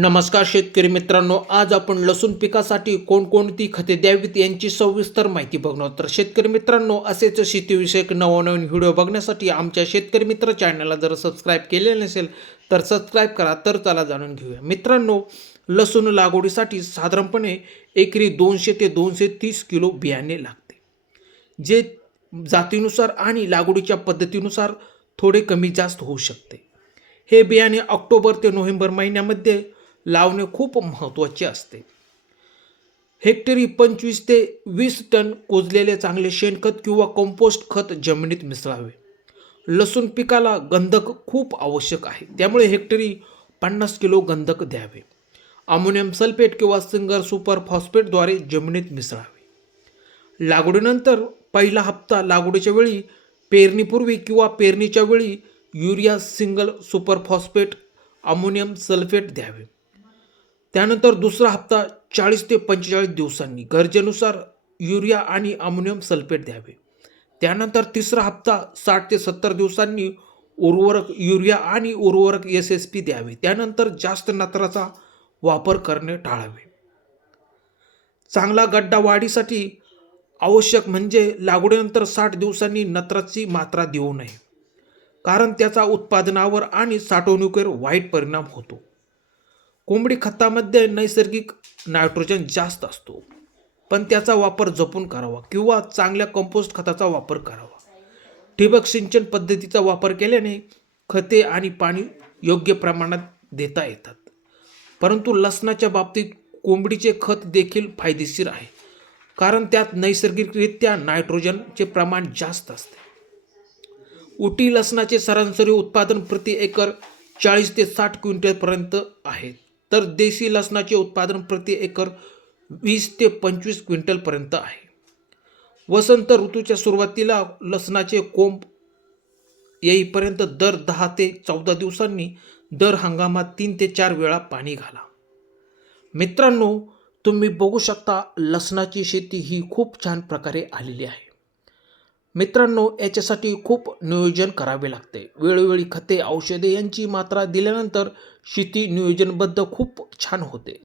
नमस्कार शेतकरी मित्रांनो आज आपण लसूण पिकासाठी कोणकोणती खते द्यावीत यांची सविस्तर माहिती बघणार. तर शेतकरी मित्रांनो असेच शेतीविषयक नवनवीन व्हिडिओ बघण्यासाठी आमच्या शेतकरी मित्र चॅनलला जर सबस्क्राईब केले नसेल तर सबस्क्राईब करा. तर चला जाणून घेऊया. मित्रांनो लसूण लागवडीसाठी साधारणपणे एकरी दोनशे ते दोनशे तीस किलो बियाणे लागते. जे जातीनुसार आणि लागवडीच्या पद्धतीनुसार थोडे कमी जास्त होऊ शकते. हे बियाणे ऑक्टोबर ते नोव्हेंबर महिन्यामध्ये लावणे खूप महत्त्वाचे असते. हेक्टरी पंचवीस ते वीस टन कुजलेले चांगले शेणखत किंवा कंपोस्ट खत जमिनीत मिसळावे. लसूण पिकाला गंधक खूप आवश्यक आहे. त्यामुळे हेक्टरी पन्नास किलो गंधक द्यावे. अमोनियम सल्फेट किंवा सिंगर सुपर फॉस्फेटद्वारे जमिनीत मिसळावे. लागवडीनंतर पहिला हप्ता लागवडीच्या वेळी पेरणीपूर्वी किंवा पेरणीच्या वेळी urea single super phosphate ammonium sulphate द्यावे. त्यानंतर दुसरा हप्ता चाळीस ते पंचेचाळीस दिवसांनी. गरजेनुसार युरिया आणि अमोनियम सल्फेट द्यावे. त्यानंतर तिसरा हप्ता साठ ते सत्तर दिवसांनी उर्वरक युरिया आणि उर्वरक एस एस पी द्यावे. त्यानंतर जास्त नत्राचा वापर करणे टाळावे. चांगला गड्डा वाढीसाठी आवश्यक म्हणजे लागवडीनंतर साठ दिवसांनी नत्राची मात्रा देऊ नये. कारण त्याचा उत्पादनावर आणि साठवणुकीवर वाईट परिणाम होतो. कोंबडी खतामध्ये नैसर्गिक नायट्रोजन जास्त असतो. पण त्याचा वापर जपून करावा किंवा चांगल्या कंपोस्ट खताचा वापर करावा. ठिबक सिंचन पद्धतीचा वापर केल्याने खते आणि पाणी योग्य प्रमाणात देता येतात. परंतु लसणाच्या बाबतीत कोंबडीचे खत देखील फायदेशीर आहे. कारण त्यात नैसर्गिकरित्या नायट्रोजनचे प्रमाण जास्त असते. उटी लसणाचे सरासरी उत्पादन प्रति एकर चाळीस ते साठ क्विंटलपर्यंत आहे. तर देशी लसणाचे उत्पादन प्रति एकर वीस ते पंचवीस क्विंटलपर्यंत आहे. वसंत ऋतूच्या सुरुवातीला लसणाचे कोंब येईपर्यंत दर दहा ते चौदा दिवसांनी दर हंगामात तीन ते चार वेळा पाणी घाला. मित्रांनो तुम्ही बघू शकता लसणाची शेती ही खूप छान प्रकारे आलेली आहे. मित्रांनो याच्यासाठी खूप नियोजन करावे लागते. वेळोवेळी खते औषधे यांची मात्रा दिल्यानंतर शेती नियोजनबद्ध खूप छान होते.